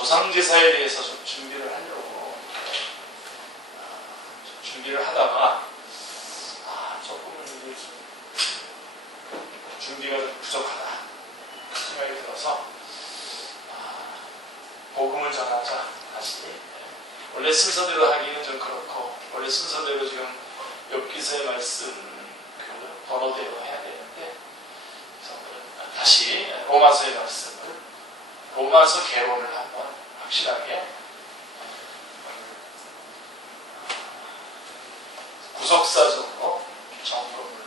조상제사에 대해서 좀 준비를 하려고 준비를 하다가 조금은 준비가 좀 부족하다 생각이 들어서 복음을 전하자 다시. 원래 순서대로 하기는 좀 그렇고, 원래 순서대로 지금 욥기서의 말씀 그 번호대로 해야 되는데, 그래서 다시 로마서의 말씀을 로마서 개론을 한번 확실하게 구속사적으로 점검을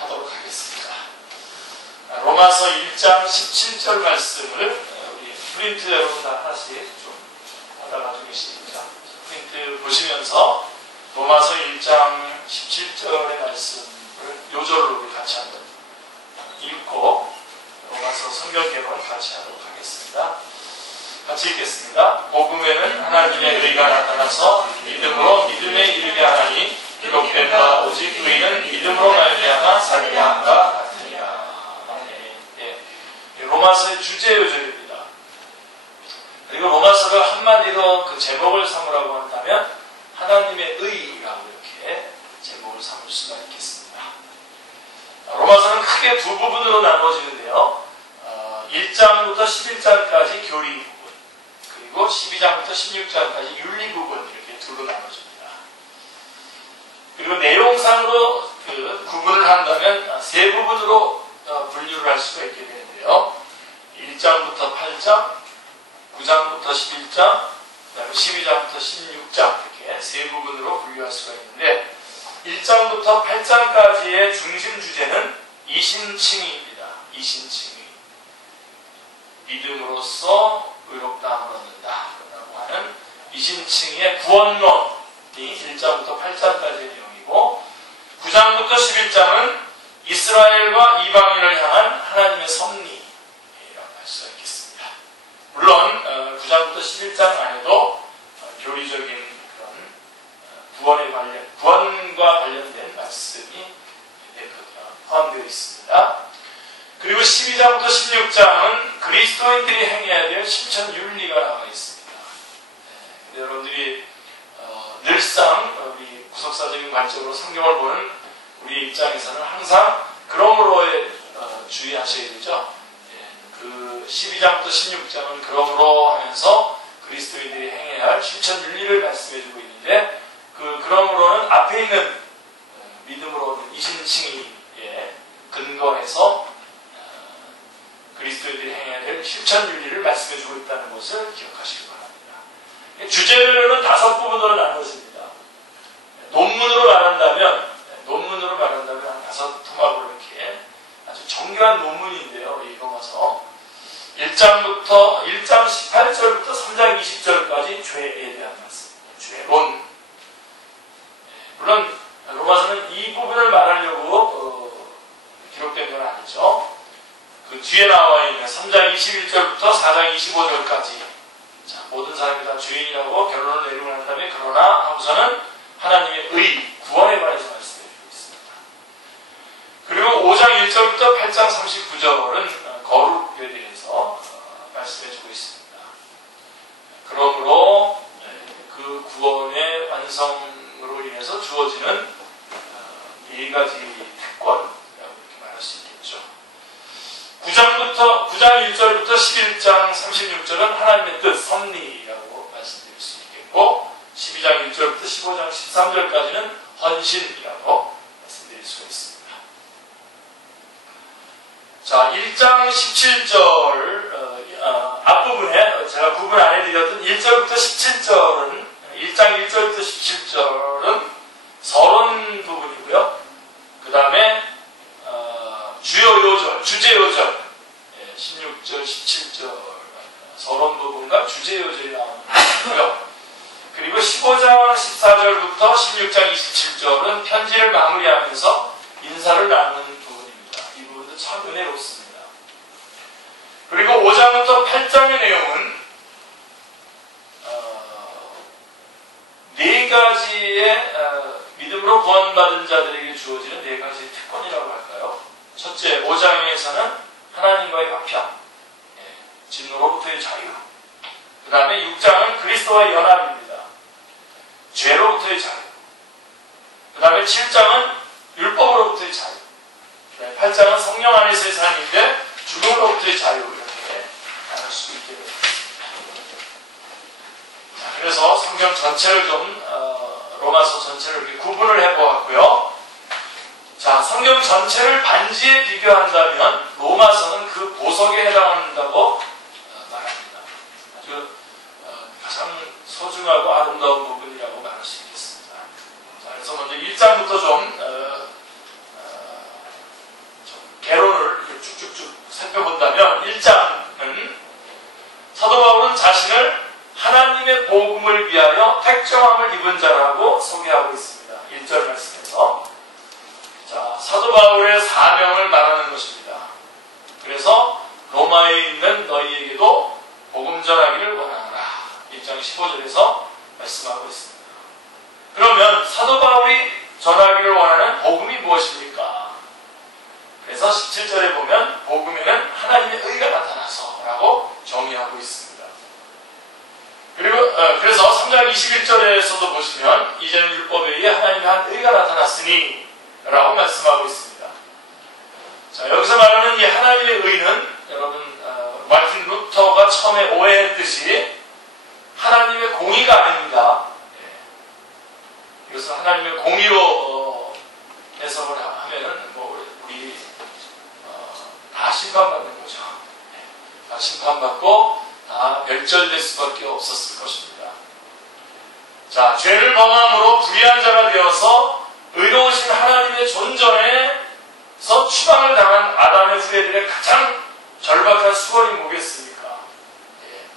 하도록 하겠습니다. 로마서 1장 17절 말씀을 우리 프린트 여러분 다 하나씩 좀 받아가지고 계시니까 프린트 보시면서 로마서 1장 17절의 말씀을 요절로 우리 같이 한번 읽고 로마서 성경 개론을 같이 하도록 하겠습니다. 같이 읽겠습니다. 복음에는 하나님의 의가 나타나서 믿음으로 믿음에 이르게 하나니 기록된 바 오직 의는 믿음으로 말미암아 살게 함과 같으니라. 로마서의 주제 요절입니다. 그리고 로마서를 한마디로 그 제목을 삼으라고 한다면 하나님의 의라고 이렇게 제목을 삼을 수가 있겠습니다. 로마서는 크게 두 부분으로 나눠지는데요. 1장부터 11장까지 교리 부분, 그리고 12장부터 16장까지 윤리 부분, 이렇게 둘로 나눠집니다. 그리고 내용상으로 그 구분을 한다면 세 부분으로 분류를 할 수가 있게 되는데요. 1장부터 8장, 9장부터 11장, 그다음에 12장부터 16장, 이렇게 세 부분으로 분류할 수가 있는데, 1장부터 8장까지의 중심 주제는 이신칭의입니다. 이신칭의. 믿음으로써 의롭다함을 얻는다 라고 하는 이신칭의의 구원론이 1장부터 8장까지의 내용이고, 9장부터 11장은 이스라엘과 이방인을 향한 하나님의 섭리라고 할 수가 있겠습니다. 물론 9장부터 11장 안에도 교리적인 그런 구원과 관련된 말씀이 포함되어 있습니다. 그리고 12장부터 16장은 그리스도인들이 행해야 될 실천 윤리가 나와 있습니다. 여러분들이 늘상 우리 구속사적인 관점으로 성경을 보는 우리 입장에서는 항상 그러므로에 주의하셔야 되죠. 그 12장부터 16장은 그러므로 하면서 그리스도인들이 행해야 할 실천 윤리를 말씀해주고 있는데, 그러므로는 앞에 있는 믿음으로 얻는 이신칭의에 근거해서 그리스도인들이 행해야 될 실천 윤리를 말씀해주고 있다는 것을 기억하시기 바랍니다. 주제별로는 5부분으로 나눠집니다. 논문으로 말한다면 한 5토막으로 이렇게 아주 정교한 논문인데요. 이 로마서 1장 18절부터 3장 20절까지 죄에 대한 말씀입니다. 죄론. 물론 로마서는 이 부분을 말하려고 기록된 건 아니죠. 그 뒤에 나와 있는 3장 21절부터 4장 25절까지 모든 사람이 다 죄인이라고 결론을 내리고 난 다음에 그러나 하고서는 하나님의 의, 구원에 관해서 말씀해주고 있습니다. 그리고 5장 1절부터 8장 39절은 거룩에 대해서 말씀해주고 있습니다. 그러므로 그 구원의 완성으로 인해서 주어지는 4가지 특권이라고 이렇게 말할 수 있겠죠. 9장 1절부터 11장 36절은 하나님의 뜻, 섭리라고 말씀드릴 수 있겠고, 12장 1절부터 15장 13절까지는 헌신이라고 말씀드릴 수가 있습니다. 자, 1장 17절 앞부분에 제가 구분 안 해드렸던 1절부터 17절은 1장 1절부터 17절은 서론 부분이고요. 그 다음에 주요 요절, 주제 요절 16절, 17절 서론 부분과 주제 요절이 나오는 거고요. 그리고 15장 14절부터 16장 27절은 편지를 마무리하면서 인사를 나누는 부분입니다. 이 부분도 참 은혜롭습니다. 그리고 5장부터 8장의 내용은 4가지의 믿음으로 구원받은 자들에게 주어지는 4가지 특권이라고 할까요? 첫째, 5장에서는 하나님과의 화평, 진노로부터의 자유. 그 다음에 6장은 그리스도와의 연합입니다. 죄로부터의 자유. 그 다음에 7장은 율법으로부터의 자유. 8장은 성령 안에서의 삶인데 죽음으로부터의 자유. 이렇게 나눌 수 있게 됩니다. 그래서 성경 전체를 좀 로마서 전체를 이렇게 구분을 해보았고요. 자, 성경 전체를 반지에 비교한다면 로마서는 그 보석에 해당한다고 말합니다. 아주 가장 소중하고 아름다운 부분이라고 말할 수 있겠습니다. 자, 그래서 먼저 1장부터 좀 개론을 쭉쭉쭉 살펴본다면 1장은 사도 바울은 자신을 하나님의 복음을 위하여 택정함을 입은 자라고 소개하고 있습니다. 1절 말씀에서. 자, 사도 바울의 사명을 말하는 것입니다. 그래서 로마에 있는 너희에게도 복음 전하기를 원하노라. 1장 15절에서 말씀하고 있습니다. 그러면 사도 바울이 전하기를 원하는 복음이 무엇입니까? 그래서 17절에 보면 복음에는 하나님의 의가 나타나서 라고 정의하고 있습니다. 그리고 그래서 3장 21절에서도 보시면 이제는 율법에 의해 하나님의 한 의가 나타났으니 라고 말씀하고 있습니다. 자, 여기서 말하는 이 하나님의 의는 여러분 마틴 루터가 처음에 오해했듯이 하나님의 공의가 아닙니다. 이것은 하나님의 공의로 해석을 하면은 뭐 우리 다 심판받는 거죠. 다 심판받고 다 멸절될 수밖에 없었을 것입니다. 자, 죄를 범함으로 불의한 자가 되어서 의로우신 하나님의 존전에서 추방을 당한 아담의 후예들의 가장 절박한 수건이 뭐겠습니까?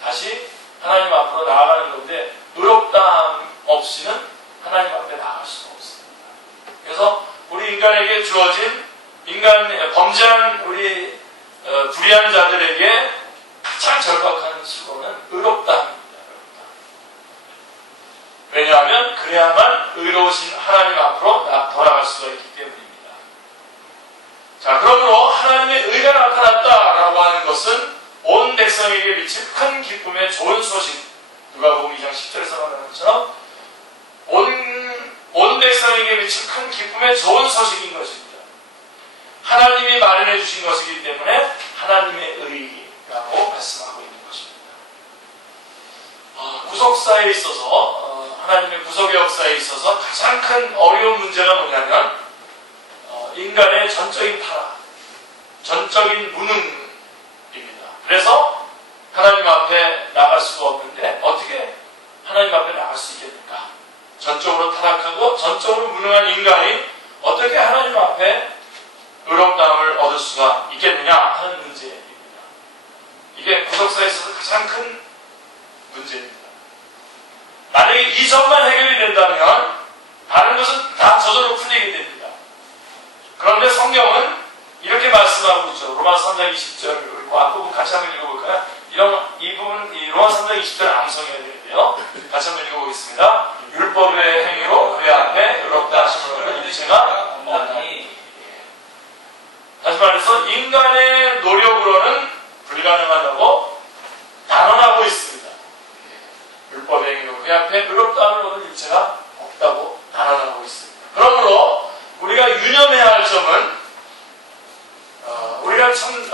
다시 하나님 앞으로 나아가는 건데 의롭다함 없이는 하나님 앞에 나아갈 수가 없습니다. 그래서 우리 인간에게 주어진 범죄한 우리 불의한 자들에게 가장 절박한 수고는 의롭다함입니다. 왜냐하면 그래야만 의로우신 하나님 앞으로 돌아갈 수가 있기 때문입니다. 자, 그러므로 하나님의 의가 나타났다라고 하는 것은 온 백성에게 미칠 큰 기쁨의 좋은 소식. 누가복음 2장 10절에서 말하는 것처럼 온 백성에게 미칠 큰 기쁨의 좋은 소식인 것입니다. 하나님이 마련해 주신 것이기 때문에 하나님의 의라고 말씀하고 있는 것입니다. 구속사에 있어서 하나님의 구속의 역사에 있어서 가장 큰 어려운 문제가 뭐냐면 인간의 전적인 타락, 전적인 무능입니다. 그래서 하나님 앞에 나갈 수가 없는데 어떻게 하나님 앞에 나갈 수 있겠는가? 전적으로 타락하고 전적으로 무능한 인간이 어떻게 하나님 앞에 의롭다함을 얻을 수가 있겠느냐 하는 문제입니다. 이게 구속사에 있어서 가장 큰 문제입니다. 만약에 이 점만 해결이 된다면 다른 것은 다 저절로 풀리게 됩니다. 그런데 성경은 이렇게 말씀하고 있죠. 로마서 3장 20절 그리고 앞부분 같이 한번 읽어볼까요? 이 부분, 이 로마서 3장 20절을 암송해야 되는데요. 같이 한번 읽어보겠습니다. 율법의 행위로 그의 앞에 의롭다 하심을 인체가 없나니. 다시 말해서 인간의 노력으로는 불가능하다고 단언하고 있습니다. 율법의 행위로 그의 앞에 의롭다함을 얻은 일체가 없다고 단언하고 있습니다. 그러므로 우리가 유념해야 할 점은 우리가 참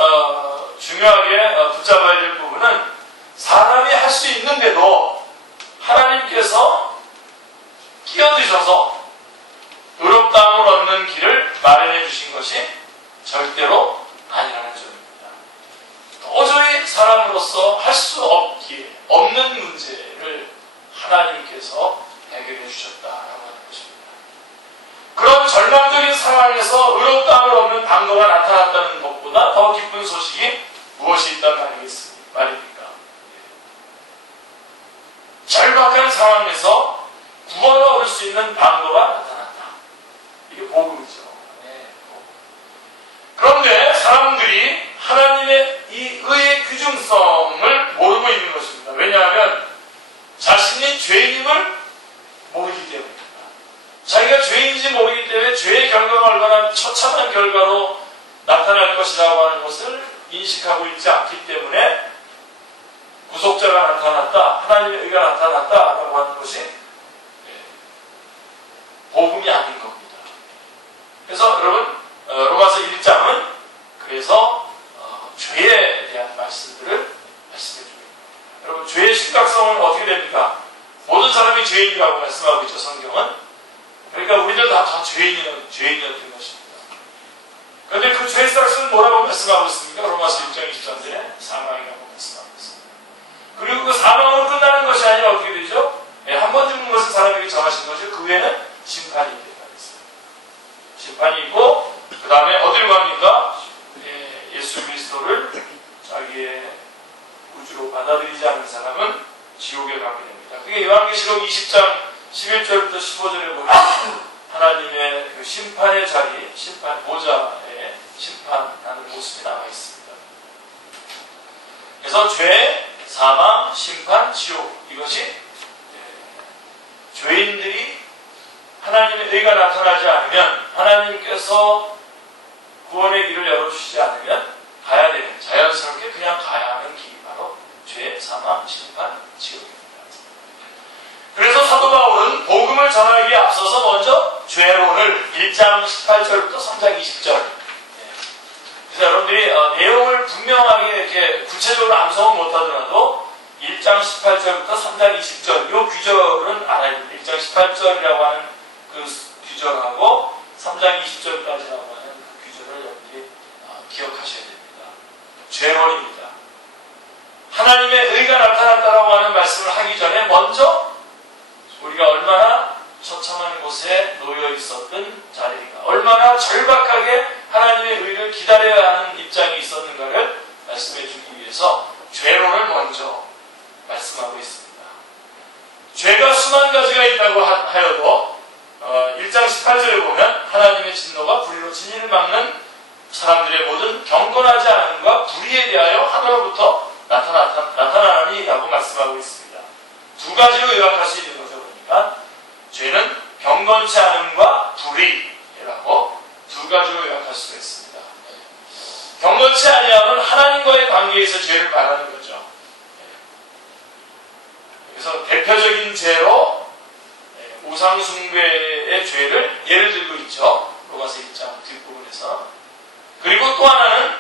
중요하게 붙잡아야 될 부분은 사람이 할 수 있는데도 하나님께서 끼어드셔서 의롭다함을 얻는 길을 마련해 주신 것이 절대로 아니라는 점입니다. 도저히 사람으로서 할 수 없는 문제를 하나님께서 해결해 주셨다라고 하는 것입니다. 그런 절망적인 상황에서 의롭다함을 얻는 방도가 나타났다는 것보다 더 기쁜 소식이 무엇이 있단 말입니까? 절박한 상황에서 구원을 얻을 수 있는 방도가 나타났다. 이게 복음이죠. 그런데 사람들이 하나님의 이 의의 규중성을 모르고 있는 것입니다. 왜냐하면 자신이 죄인임을 모르기 때문입니다. 자기가 죄인인지 모르기 때문에 죄의 결과가 얼마나 처참한 결과로 나타날 것이라고 하는 것을 인식하고 있지 않기 때문에 구속자가 나타났다, 하나님의 의가 나타났다라고 하는 것이 복음이 아닌 겁니다. 그래서 여러분 로마서 1장은 그래서 죄에 대한 말씀들을 말씀해 줍니다. 여러분 죄의 심각성은 어떻게 됩니까? 모든 사람이 죄인이라고 말씀하고 있죠, 성경은. 그러니까 우리들 다 죄인이었던 것입니다. 그런데 그 죄의 심각성은 뭐라고 말씀하고 있습니까? 로마서 1장 23절에 사망이라고 말씀하고 있습니다. 그리고 그 사망으로 끝나는 것이 아니라 어떻게 되죠? 한 번 죽는 것은 사람에게 정하신 것이고 그 후에는 심판이 있다. 심판이 있고 그 다음에 어디로 갑니까? 예수 그리스도를 자기의 구주로 받아들이지 않는 사람은 지옥에 가게 됩니다. 그게 요한계시록 20장 11절부터 15절에 보면 하나님의 그 심판의 자리, 심판 보좌에 심판하는 모습이 나와 있습니다. 그래서 죄, 사망, 심판, 지옥, 이것이 죄인들이 하나님의 의가 나타나지 않으면, 하나님께서 구원의 길을 열어주시지 않으면 가야 되는, 자연스럽게 그냥 가야 하는 길이 바로 죄, 사망, 심판, 지옥입니다. 그래서 사도 바울은 복음을 전하기에 앞서서 먼저 죄론을 1장 18절부터 3장 20절. 그래서 여러분들이 내용을 분명하게 이렇게 구체적으로 암송은 못하더라도 1장 18절부터 3장 20절 이 규절은 알아야 됩니다. 1장 18절이라고 하는 그 규절하고 3장 20절까지라고 하는 그 규절을 여러분들이 기억하셔야 됩니다. 죄론입니다. 하나님의 의가 나타났다라고 하는 말씀을 하기 전에 먼저 우리가 얼마나 처참한 곳에 놓여 있었던 자리인가, 얼마나 절박하게 하나님의 의를 기다려야 하는 입장이 있었는가를 말씀해 주기 위해서 죄론을 먼저 말씀하고 있습니다. 죄가 수만 가지가 있다고 하여도 1장 18절에 보면 하나님의 진노가 불의로 진리를 막는 사람들의 모든 경건하지 않음과 불의에 대하여 하늘로부터 나타나니라고 말씀하고 있습니다. 두 가지로 요약할 수 있는 거죠. 그러니까 죄는 경건치 않음과 불의라고 두 가지로 요약할 수가 있습니다. 경건치 아니함은 하나님과의 관계에서 죄를 말하는 거죠. 그래서 대표적인 죄로 우상숭배의 죄를 예를 들고 있죠. 로마서 1장 뒷부분에서. 그리고 또 하나는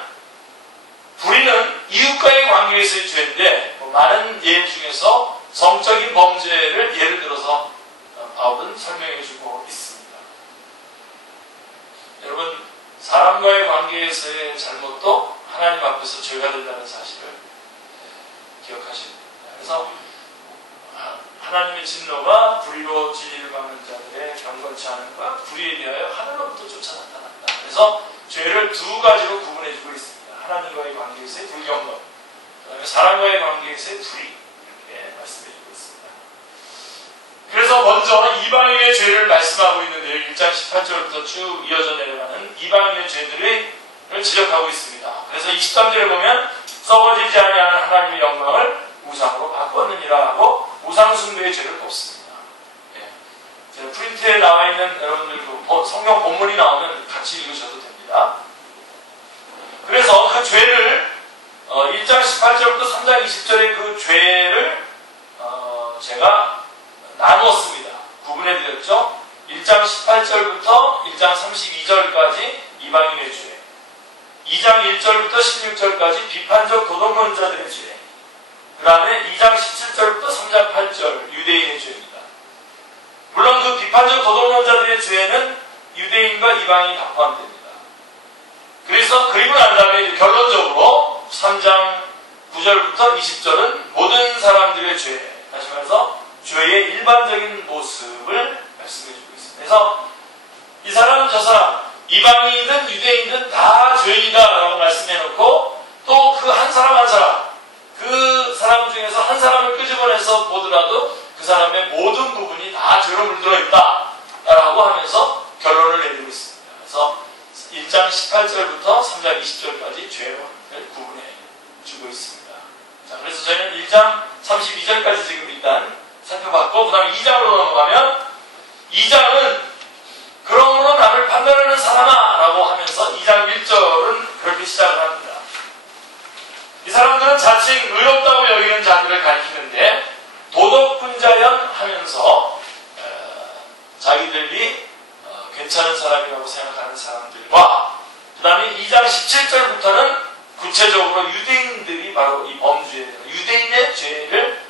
불의는 이웃과의 관계에서의 죄인데 많은 예 중에서 성적인 범죄를 예를 들어서 바울은 설명해 주고 있습니다. 여러분, 사람과의 관계에서의 잘못도 하나님 앞에서 죄가 된다는 사실을 기억하셔야 됩니다. 그래서 하나님의 진노가 불의로 진리를 막는 자들의 경건치 않음과 불의에 대하여 하늘로부터 쫓아 나타난다. 그래서 죄를 두 가지로 구분해 주고 있습니다. 하나님과의 관계에서의 불경건, 그 다음에 사람과의 관계에서의 불의, 이렇게 말씀해 주고 있습니다. 그래서 먼저 이방인의 죄를 말씀하고 있는데요. 1장 18절부터 쭉 이어져 내려가는 이방인의 죄들을 지적하고 있습니다. 그래서 23절에 보면 썩어지지 아니하는 하나님의 영광을 우상으로 바꿨느니라 하고 우상숭배의 죄를 뽑습니다. 프린트에 나와 있는 여러분들 성경 본문이 나오면 같이 읽으셔도 됩니다. 그래서 그 죄를 1장 18절부터 3장 20절의 그 죄를 제가 나누었습니다. 구분해 드렸죠. 1장 18절부터 1장 32절까지 이방인의 죄, 2장 1절부터 16절까지 비판적 도덕론자들의 죄, 그 다음에 2장 17절부터 3장 8절 유대인의 죄입니다. 물론 그 비판적 도덕론자들의 죄는 유대인과 이방인이 다 포함됩니다. 그리고 난 다음에 결론적으로 3장 9절부터 20절은 모든 사람들의 죄, 다시 말해서 죄의 일반적인 모습을 말씀해주고 있습니다. 그래서 이 사람 저 사람 이방인이든 유대인이든 다 죄인이다 라고 말씀해놓고 또 그 한 사람 한 사람 그 사람 중에서 한 사람을 끄집어내서 보더라도 그 사람의 모든 부분이 다 죄로 물들어 있다 라고 하면서 결론을 내리고 있습니다. 그래서 1장 18절부터 3장 20절까지 죄론을 구분해 주고 있습니다. 자, 그래서 저희는 1장 32절까지 지금 일단 살펴봤고, 그 다음에 2장으로 넘어가면 2장은 그러므로 남을 판단하는 사람아 라고 하면서 2장 1절은 그렇게 시작을 합니다. 이 사람들은 자칭 의롭다고 여기는 자들 17절부터는 구체적으로 유대인들이 바로 이 범죄, 유대인의 죄를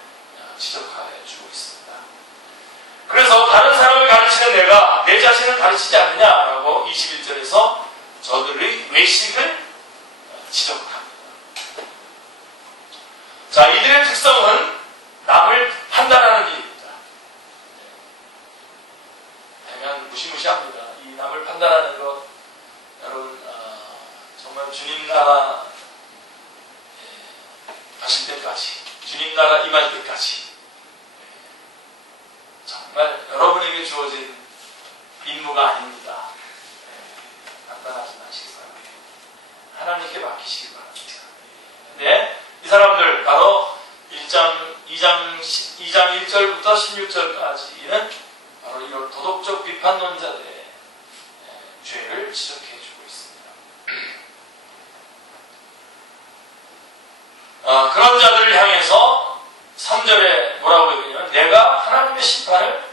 지적해 주고 있습니다. 그래서 다른 사람을 가르치는 내가 내 자신을 가르치지 않느냐라고 21절에서 저들의 외식을 지적을 합니다. 자, 이들의 특성은 남을 판단하는 일입니다. 대면 무시무시합니다. 이 남을 판단하는 것, 여러분 정말 주님 나라 가실 때까지, 주님 나라 임할 때까지 정말 여러분에게 주어진 임무가 아닙니다. 판단하지 마시기 바랍니다. 하나님께 맡기시기 바랍니다. 네, 이 사람들 바로 2장 1절부터 16절까지는 바로 이런 도덕적 비판론자들의 죄를 지적해주고 있습니다. 그런 자들을 향해서 3절에 뭐라고 얘기하냐면 내가 하나님의 심판을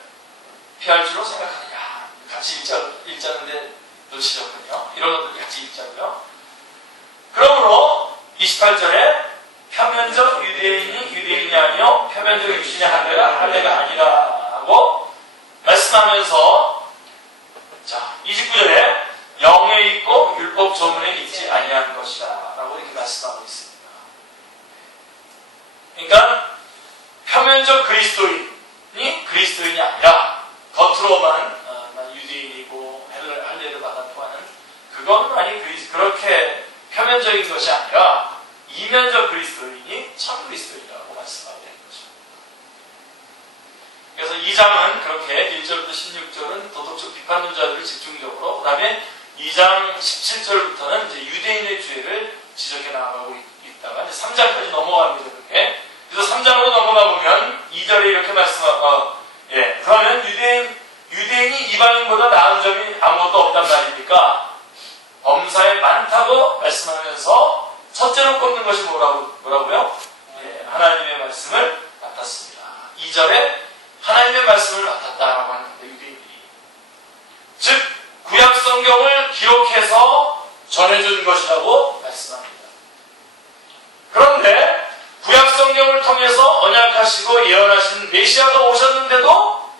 피할 줄로 생각하느냐. 같이 읽자는데 놓치셨군요. 이런 것들 같이 읽자고요. 그러므로 28절에 표면적 유대인이 유대인이 아니요 표면적 육신의 할례가 아니라 하고 말씀하면서, 자 29절에 영에 있고 율법 조문에 있지 아니한 것이다 라고 이렇게 말씀하고 있습니다. 그러니까 표면적 그리스도인이 그리스도인이 아니라 겉으로만 유대인이고 할례를 받았고 하는 그건 아니 그렇게 표면적인 것이 아니라 이면적 그리스도인이 참 그리스도인이라고 말씀하고 있는 것입니다. 그래서 2장은 그렇게 1절부터 16절은 도덕적 비판론자들을 집중적으로, 그 다음에 2장 17절부터는 이제 유대인의 죄를 지적해 나가고 있다가 이제 3장까지 넘어갑니다. 그렇게. 그래서 3장으로 넘어가 보면 2절에 이렇게 말씀하고, 그러면 유대인이 이방인보다 나은 점이 아무것도 없단 말입니까? 범사에 많다고 말씀하면서 첫째로 꼽는 것이 뭐라고요? 하나님의 말씀을 맡았습니다. 2절에 하나님의 말씀을 맡았다라고 하는데 유대인들이, 즉 구약 성경을 기록해서 전해준 것이라고 말씀합니다. 그런데 구약 성경을 통해서 언약하시고 예언하신 메시아가 오셨는데도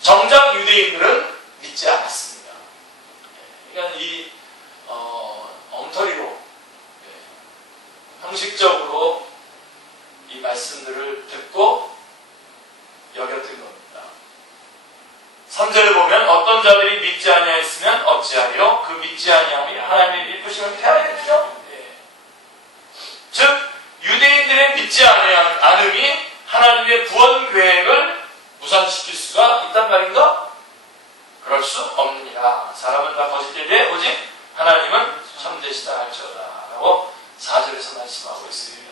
정작 유대인들은 믿지 않았습니다. 그러니까 이 엉터리로 형식적으로 이 말씀들을 듣고 여겼던 겁니다. 3절에 보면 어떤 자들이 믿지 아니하였으면 어찌하리요? 그 믿지 아니함이 하나님의 일부심을 패하겠죠? 즉 유대인들의 믿지 않음이 하나님의 구원 계획을 무산시킬 수가 있단 말인가? 그럴 수 없느니라. 사람은 다 거짓되되 오직 하나님은 참되시다 할지어다 라고 4절에서 말씀하고 있습니다.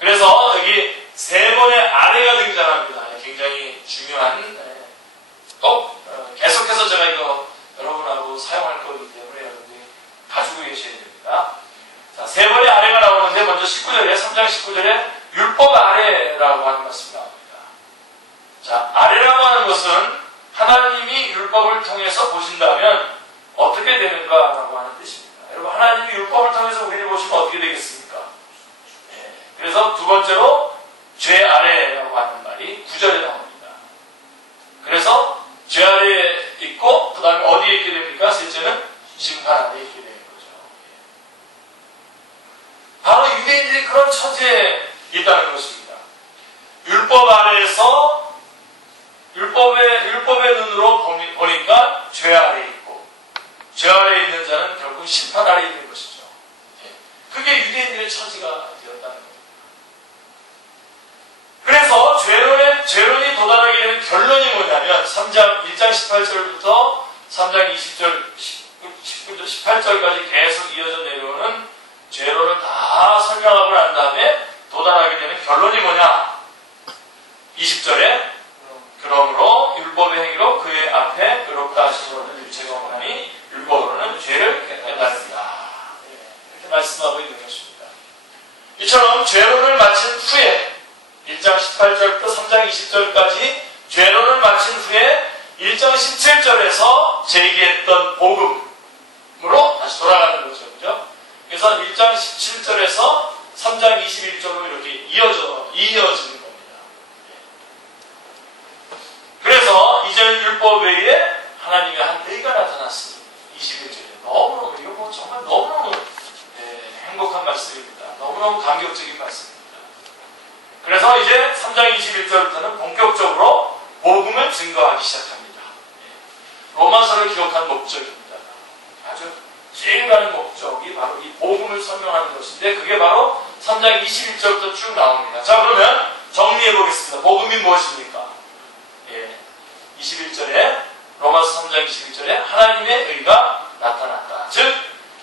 그래서 여기 세 번의 아래가 등장합니다. 굉장히 중요한, 꼭 계속해서 제가 이거 여러분하고 사용할 거기 때문에 여러분들이 가지고 계셔야 됩니다. 자, 세 번의 아래가 나오는데 먼저 19절에 3장 19절에 율법 아래라고 하는 말씀이 나옵니다. 자, 아래라고 하는 것은 하나님이 율법을 통해서 보신다면 어떻게 되는가라고 하는 뜻입니다. 여러분, 하나님이 율법을 통해서 우리를 보시면 어떻게 되겠습니까? 그래서 두 번째로 죄 아래라고 하는 말이 9절에 나옵니다. 그래서 죄 아래에 있고 그 다음에 어디에 있게 됩니까? 셋째는 심판 아래에 있게 되는 거죠. 바로 유대인들이 그런 처지에 있다는 것입니다. 율법 아래에서 율법의 눈으로 보니까 죄 아래에 있고, 죄 아래에 있는 자는 결국 심판 아래에 있는 것이죠. 그게 유대인들의 처지가 되었다는 겁니다. 그래서 죄론이 도달하게 되는 결론이 뭐냐면 1장 18절부터 3장 20절, 19절, 18절까지 계속 이어져 내려오는 죄론을 다 설명하고 난 다음에 도달하게 되는 결론이 뭐냐? 20절에 그러므로 율법의 행위로 그의 앞에 의롭다 하시는 유체가 없나니 율법으로는 죄를 깨달습니다. 이렇게 말씀하고 있는 것입니다. 이처럼 죄론을 마친 후에 1장 18절부터 3장 20절까지 죄론을 마친 후에 1장 17절에서 제기했던 복음으로 다시 돌아가는 21절에서 3장 21절로 이렇게 이어지는 겁니다. 그래서 이제는 율법 외에 하나님의 한 의가 나타났으니 21절에 너무너무 이거 뭐 정말 너무너무 행복한 말씀입니다. 너무너무 감격적인 말씀입니다. 그래서 이제 3장 21절부터는 본격적으로 복음을 증거하기 시작합니다. 로마서를 기록한 목적입니다. 아주 제일 가는 목적이 바로 이 복음을 설명하는 것인데 그게 바로 3장 21절부터 쭉 나옵니다. 자, 그러면 정리해 보겠습니다. 복음이 무엇입니까? 21절에 로마서 3장 21절에 하나님의 의가 나타났다. 즉,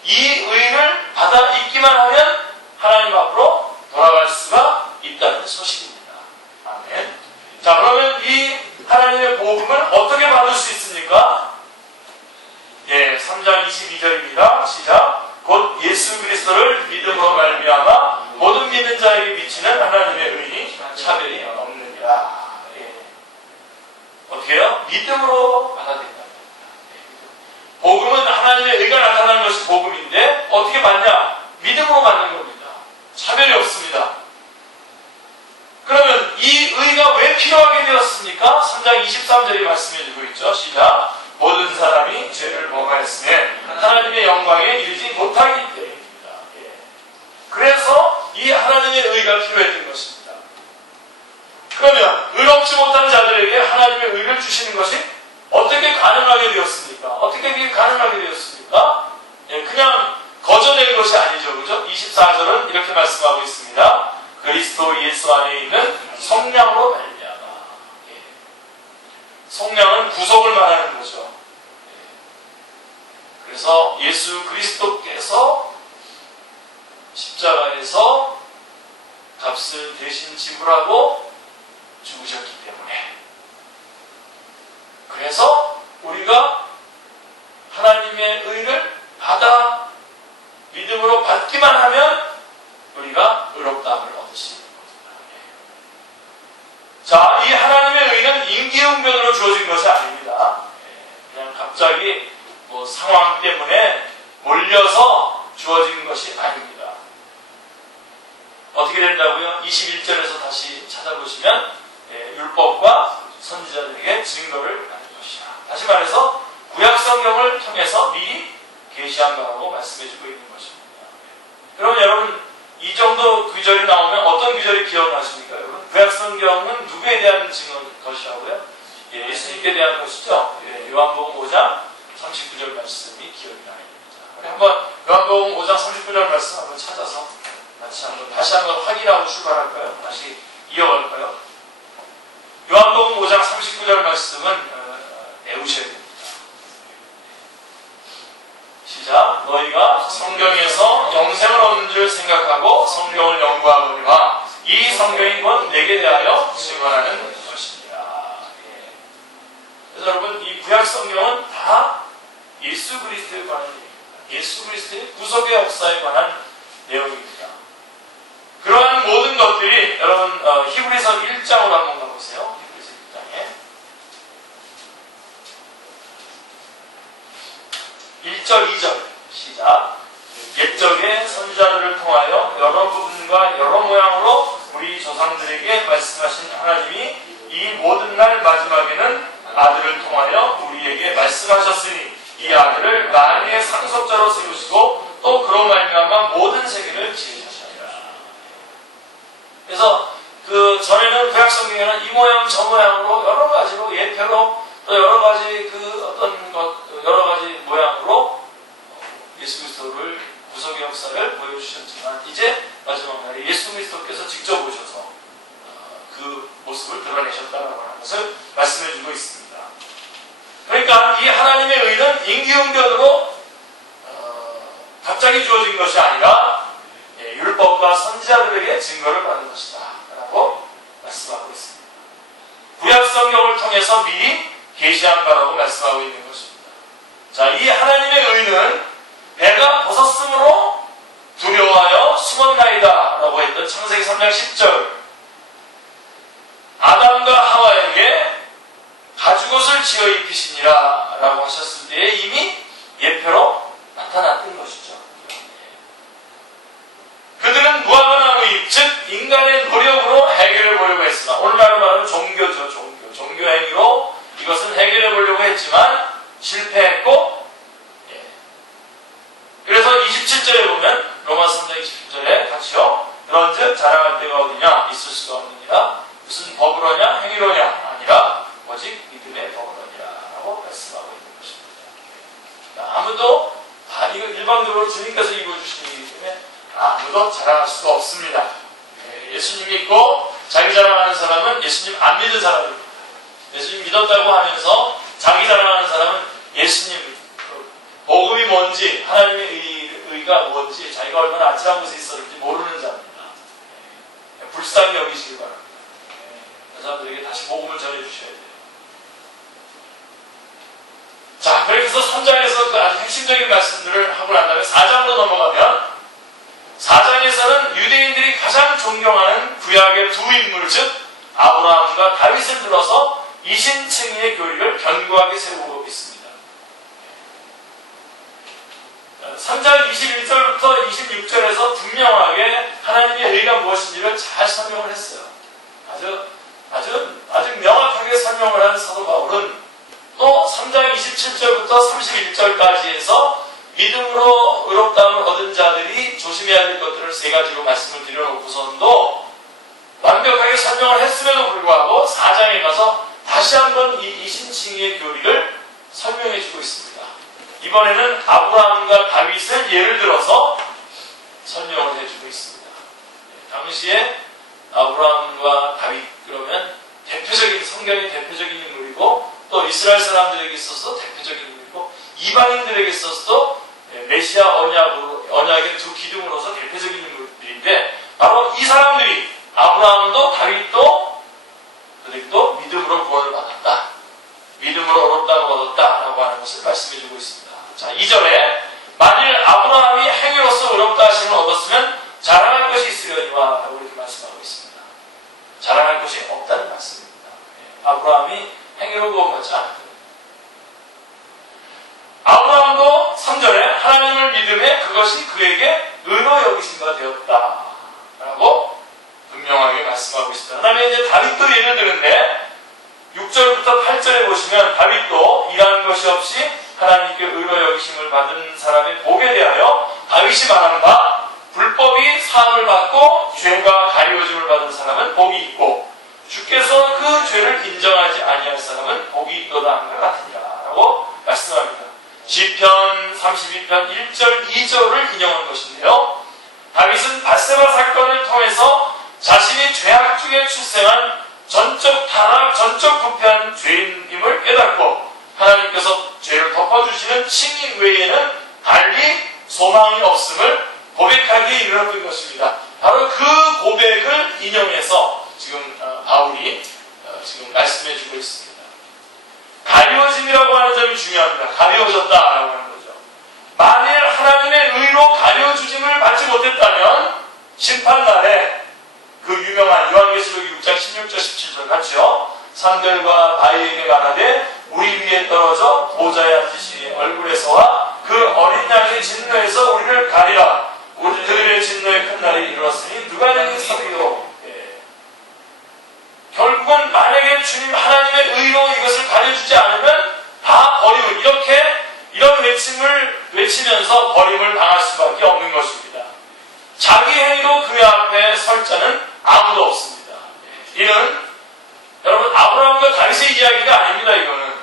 이 의를 받아 있기만 하면 하나님 앞으로 돌아갈 수가 있다는 소식입니다. 아멘. 자, 그러면 이 하나님의 복음을 어떻게 받을 수 있습니까? 3장 22절입니다. 시작. 곧 예수 그리스도를 믿음으로 말미암아 모든 믿는 자에게 미치는 하나님의 의니 차별이 없느니라. 어떻게 해요? 믿음으로 받아들인다. 복음은 하나님의 의가 나타나는 것이 복음인데 어떻게 받냐? 믿음으로 받는 겁니다. 차별이 없습니다. 그러면 이 의가 왜 필요하게 되었습니까? 3장 23절이 말씀해주고 있죠. 시작. 모든 사람이 죄를 범하였으면 하나님의 영광에 이르지 못하기 때문입니다. 그래서 이 하나님의 의가 필요했던 것입니다. 그러면 의롭지 못한 자들에게 하나님의 의를 주시는 것이 어떻게 가능하게 되었습니까? 어떻게 그게 가능하게 되었습니까? 그냥 거저된 것이 아니죠. 그죠? 24절은 이렇게 말씀하고 있습니다. 그리스도 예수 안에 있는 성령으로 말미암아. 성령은 구속을 말하는 거죠. 그래서 예수 그리스도께서 십자가에서 값을 대신 지불하고 죽으셨기 때문에 그래서 우리가 하나님의 의를 받아 믿음으로 받기만 하면 우리가 의롭다함을 얻을 수 있는 겁니다. 자, 이 하나님의 의는 임기응변으로 주어진 것이 아닙니다. 그냥 갑자기 상황 때문에 몰려서 주어진 것이 아닙니다. 어떻게 된다고요? 21절에서 다시 찾아보시면 율법과 선지자들에게 증거를 받는 것이다. 다시 말해서 구약성경을 통해서 미리 계시한 거라고 말씀해주고 있는 것입니다. 그럼 여러분 이 정도 규절이 나오면 어떤 규절이 기억나십니까? 여러분 구약성경은 누구에 대한 것이라고요? 예수님께 대한 것이죠. 요한복음 5장 39절 말씀이 기억이 나입니다. 우리 한번 요한복음 5장 39절 말씀 한번 찾아서 다시 한번 확인하고 출발할까요? 다시 이어갈까요? 요한복음 5장 39절 말씀은 외우셔야 됩니다. 시작. 너희가 성경에서 영생을 얻는 줄 생각하고 성경을 연구하거니와 이 성경이 곧 내게 대하여 증언하는 것입니다. 그래서 여러분 이 구약 성경은 다 예수 그리스도에 관한 얘기입니다. 예수 그리스도의 구속의 역사에 관한 내용입니다. 그러한 모든 것들이 여러분 히브리서 1장으로 한번 가보세요. 히브리서 1장에 1절 2절 시작. 옛적의 선지자들을 통하여 여러 부분과 여러 모양으로 우리 조상들에게 말씀하신 하나님이 이 모든 날 마지막에는 아들을 통하여 우리에게 말씀하셨으니 이 아들을 만유의 상속자로 세우시고 또 그로 말미암아 모든 세계를 지으셨습니다. 그래서 그 전에는 구약 성경에는 이 모양 저 모양으로 여러 가지로 예표로 또 여러 가지 여러 가지 모양으로 예수 그리스도를 구속의 역사를 보여주셨지만 이제 마지막 날에 예수 그리스도께서 직접 오셔서 그 모습을 드러내셨다라고 하는 것을 말씀해주고 있습니다. 그러니까 이 하나님의 의는 임기응변으로 갑자기 주어진 것이 아니라 율법과 선지자들에게 증거를 받은 것이다 라고 말씀하고 있습니다. 구약 성경을 통해서 미리 계시한 바라고 말씀하고 있는 것입니다. 자, 이 하나님의 의는 배가 벗었으므로 두려워하여 숨었나이다 라고 했던 창세기 3장 10절 아담과 하와에게 가죽옷을 지어 입히시니라 라고 하셨을 때에 이미 예표로 나타났던 것이죠. 그들은 17절에 보면 로마서 3장 27절에 같이요. 그런즉 자랑할 때가 어디냐? 있을 수가 없느니라. 무슨 법으로냐? 행위로냐? 아니라 오직 믿음의 법으로니라라고 말씀하고 있는 것입니다. 아무도 이거 일방적으로 주님께서 입어주시기 때문에 아무도 자랑할 수가 없습니다. 예수님 믿고 자기 자랑하는 사람은 예수님 안 믿은 사람입니다. 예수님 믿었다고 하면서 자기 자랑하는 사람은 예수님 복음이 뭔지 하나님의 의가 뭔지 자기가 얼마나 아찔한 곳에 있었는지 모르는 자입니다. 불쌍히 여기시기 바랍니다. 그 사람들에게 다시 복음을 전해주셔야 돼요. 자, 그렇게 해서 3장에서 그 아주 핵심적인 말씀들을 하고 난 다음에 4장으로 넘어가면 4장에서는 유대인들이 가장 존경하는 구약의 두 인물, 즉 아브라함과 다윗을 들어서 이신층의 교리를 견고하게 세우고 있습니다. 3장 21절부터 26절에서 분명하게 하나님의 의가 무엇인지를 잘 설명을 했어요. 아주 명확하게 설명을 한 사도 바울은 또 3장 27절부터 31절까지 해서 믿음으로 의롭다함을 얻은 자들이 조심해야 될 것들을 세 가지로 말씀을 드려놓고선도 완벽하게 설명을 했음에도 불구하고 4장에 가서 다시 한번 이 이신칭의 교리를 설명해 주고 있습니다. 이번에는 아브라함과 다윗을 예를 들어서 설명을 해주고 있습니다. 당시에 아브라함과 다윗 그러면 대표적인 성경의 대표적인 인물이고 또 이스라엘 사람들에게 있어서 대표적인 인물이고 이방인들에게 있어서도 메시아 언약의 두 기둥으로서 대표적인 인물들인데 바로 이 사람들이 아브라함도 다윗도 그들도 믿음으로 구원을 받았다. 믿음으로 어렵다고 얻었다라고 하는 것을 말씀해주고 있습니다. 자, 2절에 만일 아브라함이 행위로서 어렵다 하심을 얻었으면 자랑할 것이 있으려니와 라고 이렇게 말씀하고 있습니다. 자랑할 것이 없다는 말씀입니다. 아브라함이 행위로 구원받지 않았거든요. 아브라함도 3절에 하나님을 믿음에 그것이 그에게 의로 여기심과 되었다 라고 분명하게 말씀하고 있습니다. 그 다음에 이제 다윗도 예를 드는데 6절부터 8절에 보시면 다윗도 일하는 것이 없이 하나님께 의로 여기심을 받은 사람의 복에 대하여 다윗이 말하는 바 불법이 사함을 받고 죄가 가리워짐을 받은 사람은 복이 있고 주께서 그 죄를 인정하지 아니할 사람은 복이 있도다 한 것 같으니라 라고 말씀합니다. 시편 32편 1절 2절을 인용한 것인데요. 다윗은 밧세바 사건을 통해서 자신이 죄악 중에 출생한 전적 타락, 전적 부패한 죄인임을 깨닫고 하나님께서 죄를 덮어주시는 칭의 외에는 달리 소망이 없음을 고백하기에 이르렀던 것입니다. 바로 그 고백을 인용해서 지금 바울이 지금 말씀해주고 있습니다. 가리워짐이라고 하는 점이 중요합니다. 가리워졌다라고 하는 거죠. 만일 하나님의 의로 가려주짐을 받지 못했다면 심판날에 그 유명한 요한계시록 6장 16절 17절 같죠. 산들과 바위에게 말하되 우리 위에 떨어져 보좌에 앉으시니 얼굴에서와 그 어린 양의 진노에서 우리를 가리라. 그들의 진노의 큰 날이 이르렀으니 누가 능히 서리요. 결국은 만약에 주님 하나님의 의로 이것을 가려주지 않으면 다 버림을 이런 외침을 외치면서 버림을 당할 수밖에 없는 것입니다. 자기 행위로 그 앞에 설 자는 아무도 없습니다. 이는 여러분 아브라함과 다윗의 이야기가 아닙니다. 이거는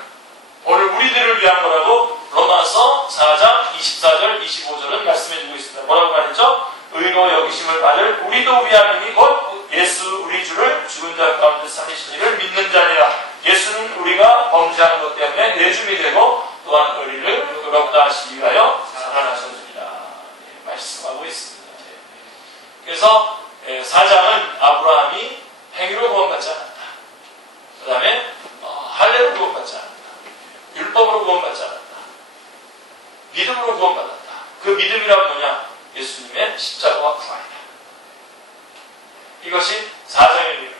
오늘 우리들을 위한 거라고 로마서 4장 24절 25절은 말씀해주고 있습니다. 뭐라고 말했죠? 의로 여기심을 받을 우리도 위함이니 곧 예수 우리 주를 죽은 자 가운데 살리신 이를 믿는 자니라. 예수는 우리가 범죄한 것 때문에 내줌이 되고 또한 우리를 의롭다 하시기 위하여 살아나셨느니라 말씀하고 있습니다. 그래서 4장은 아브라함이 행위로 구원받지 않았다. 그 다음에 할례로 구원받지 않았다. 율법으로 구원받지 않았다. 믿음으로 구원받았다. 그 믿음이란 뭐냐? 예수님의 십자가와 부활이다. 이것이 4장의 믿음.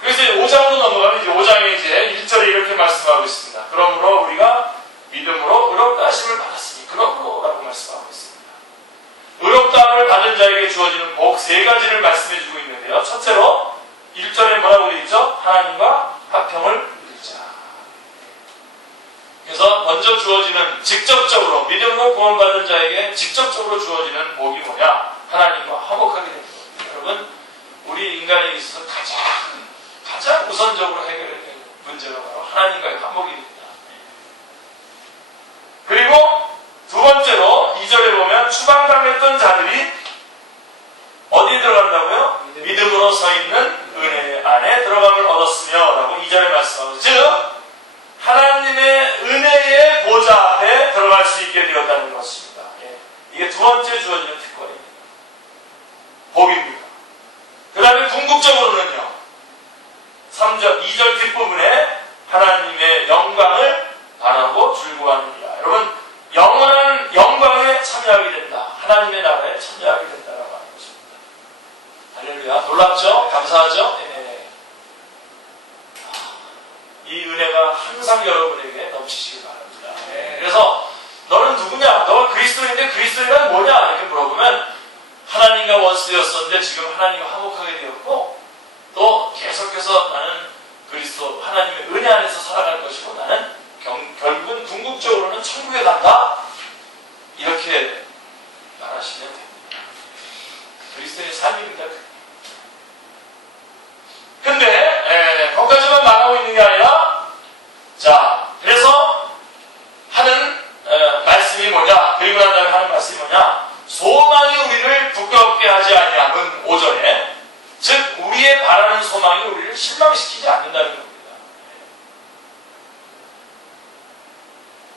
그래서 5장으로 넘어가면 이제 5장에 이제 1절에 이렇게 말씀하고 있습니다. 그러므로 우리가 믿음으로 의롭다 하심을 받았으니 그러므로 라고 말씀하고 있습니다. 의롭다함을 받은 자에게 주어지는 복 세 가지를 말씀해 주고 있는데요. 첫째로 1절에 뭐라고 되어 있죠? 하나님과 화평을 이루자. 그래서 그래서 먼저 주어지는 직접적으로 믿음으로 구원받은 자에게 직접적으로 주어지는 복이 뭐냐? 하나님과 화목하게 되는 겁니다. 여러분, 우리 인간에 있어서 가장 우선적으로 해결해야 되는 문제가 바로 하나님과의 화목입니다. 그리고 두 번째로 2절에 보면 추방당했던 자들이 어디에 들어간다고요? 믿음으로 서 있는 은혜 안에 들어감을 얻었으며 라고 2절에 말씀하고, 즉 하나님의 은혜의 보좌 앞에 들어갈 수 있게 되었다는 것입니다. 이게 두 번째 주어지는 특권입니다. 복입니다. 그 다음에 궁극적으로는요, 3절, 2절 뒷부분에 하나님의 영광을 바라고 즐거워하느니라. 여러분, 영원한 영광에 참여하게 된다. 하나님의 나라에 참여하게 된다라고 하는 것입니다. 할렐루야. 놀랍죠? 감사하죠? 이 은혜가 항상 여러분에게 넘치시기 바랍니다. 그래서 너는 누구냐? 너가 그리스도인데 그리스도인은 뭐냐? 이렇게 물어보면 하나님과 원수되었었는데 지금 하나님과 화목하게 되었고, 또 계속해서 나는 그리스도 하나님의 은혜 안에서 살아갈 것이고, 나는 결국은 궁극적으로는 천국에 간다. 이렇게 말하시면 됩니다. 그리스도의 삶입니다. 근데 거기까지만 말하고 있는 게 아니라, 자, 그래서 하는 말씀이 뭐냐? 그리고 난 다음에 하는 말씀이 뭐냐? 소망이 우리를 부끄럽게 하지 아니함은 5절에, 즉 우리의 바라는 소망이 우리를 실망시키지 않는다는 겁니다.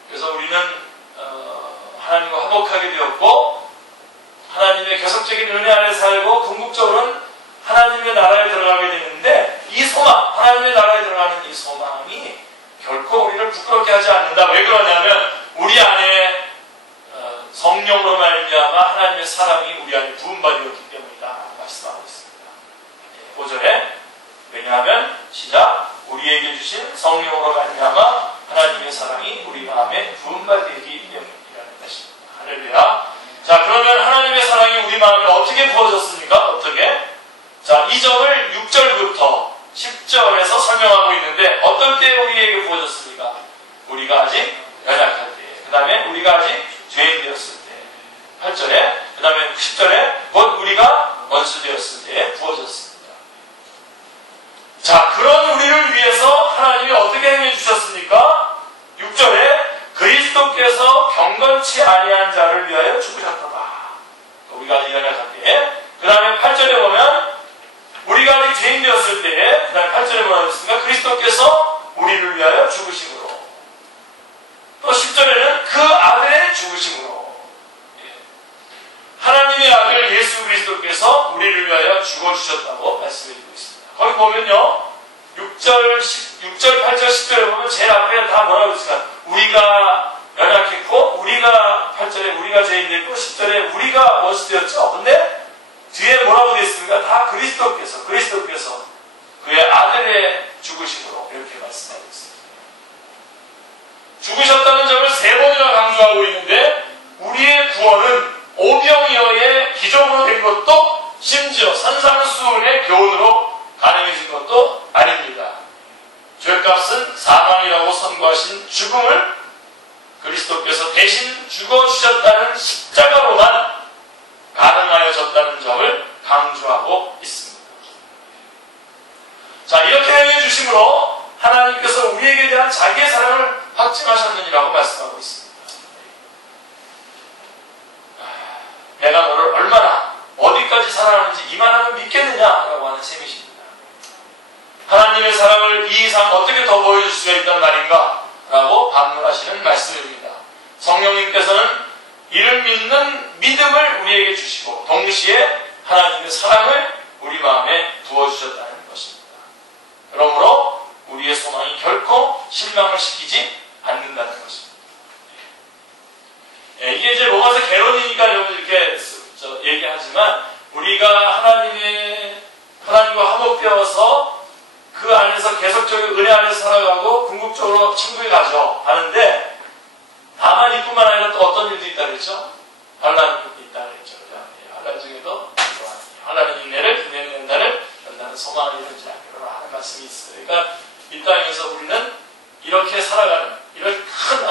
그래서 우리는 하나님과 화목하게 되었고, 하나님의 계속적인 은혜 안에 살고, 궁극적으로는 하나님의 나라에 들어가게 되는데, 이 소망, 하나님의 나라에 들어가는 이 소망이 결코 우리를 부끄럽게 하지 않는다. 왜 그러냐면 우리 안에 성령으로 말미암아 하나님의 사랑이 우리 안에 부음받았기 때문이다 말씀하고 있습니다. 5절에, 왜냐하면 시작, 우리에게 주신 성령으로 말미암아 하나님의 사랑이 우리 마음에 부음받기 때문이라는 것입니다. 할렐루야. 자, 그러면 하나님의 사랑이 우리 마음에 어떻게 부어졌습니까? 어떻게? 자, 이 점을 6절부터 10절에서 설명하고 있는데, 어떨 때 우리에게 부어졌습니까? 우리가 아직 연약할 때, 그 다음에 우리가 아직 죄인 되었을 때, 8절에, 그 다음에 10절에 곧 우리가 원수 되었을 때 부어졌습니다. 자, 그런 우리를 위해서 하나님이 어떻게 행해 주셨습니까? 6절에 그리스도께서 경건치 아니한 자를 위하여 죽으셨도다. 우리가 아직 연약할 때. 그 다음에 8절에 보면 우리가 아직 죄인 되었을 때에, 그 다음에 8절에 뭐라고 했습니까? 그리스도께서 우리를 위하여 죽으심으로. 또 10절에는 그 아들의 죽으심으로. 하나님의 아들 예수 그리스도께서 우리를 위하여 죽어주셨다고 말씀해주고 있습니다. 거기 보면요, 6절, 8절, 10절에 보면 제일 앞에 다 뭐라고 했습니까? 우리가 연약했고, 우리가 8절에 우리가 죄인 됐고, 10절에 우리가 원수 되었죠. 근데 뒤에 뭐라고 되어 있습니까? 다 그리스도께서 그의 아들의 죽으심으로 이렇게 말씀하고 있습니다. 죽으셨다는 점을 3번이나 강조하고 있는데, 우리의 구원은 오병이어의 기적으로 된 것도, 심지어 산상수훈의 교훈으로 가능해진 것도 아닙니다. 죄값은 사망이라고 선고하신 죽음을 그리스도께서 대신 죽어주셨다는 십자가로만 가능하여졌다는 점을 강조하고 있습니다. 자, 이렇게 행해주심으로 하나님께서 우리에게 대한 자기의 사랑을 확증하셨느니라고 말씀하고 있습니다. 내가 너를 얼마나 어디까지 사랑하는지 이만하면 믿겠느냐라고 하는 셈이십니다. 하나님의 사랑을 이 이상 어떻게 더 보여줄 수가 있단 말인가? 라고 반문하시는 말씀입니다. 성령님께서는 이를 믿는 믿음을 우리에게 주시고, 동시에 하나님의 사랑을 우리 마음에 부어주셨다는 것입니다. 그러므로 우리의 소망이 결코 실망을 시키지 않는다는 것입니다. 이게 이제 로마서 개론이니까 여러분 이렇게 얘기하지만, 우리가 하나님과 화목되어서 그 안에서 계속적인 은혜 안에서 살아가고 궁극적으로 천국에 가죠. 가는데, 다만 이뿐만 아니라 또 어떤 일도 있다 그랬죠? 환난이 있다 그랬죠. 환난 중에도 환난은 인내를, 인내는 연단을 소망을 이루지 않기로 하는 말씀이 있어요. 그러니까 이 땅에서 우리는 이렇게 살아가는, 이런 큰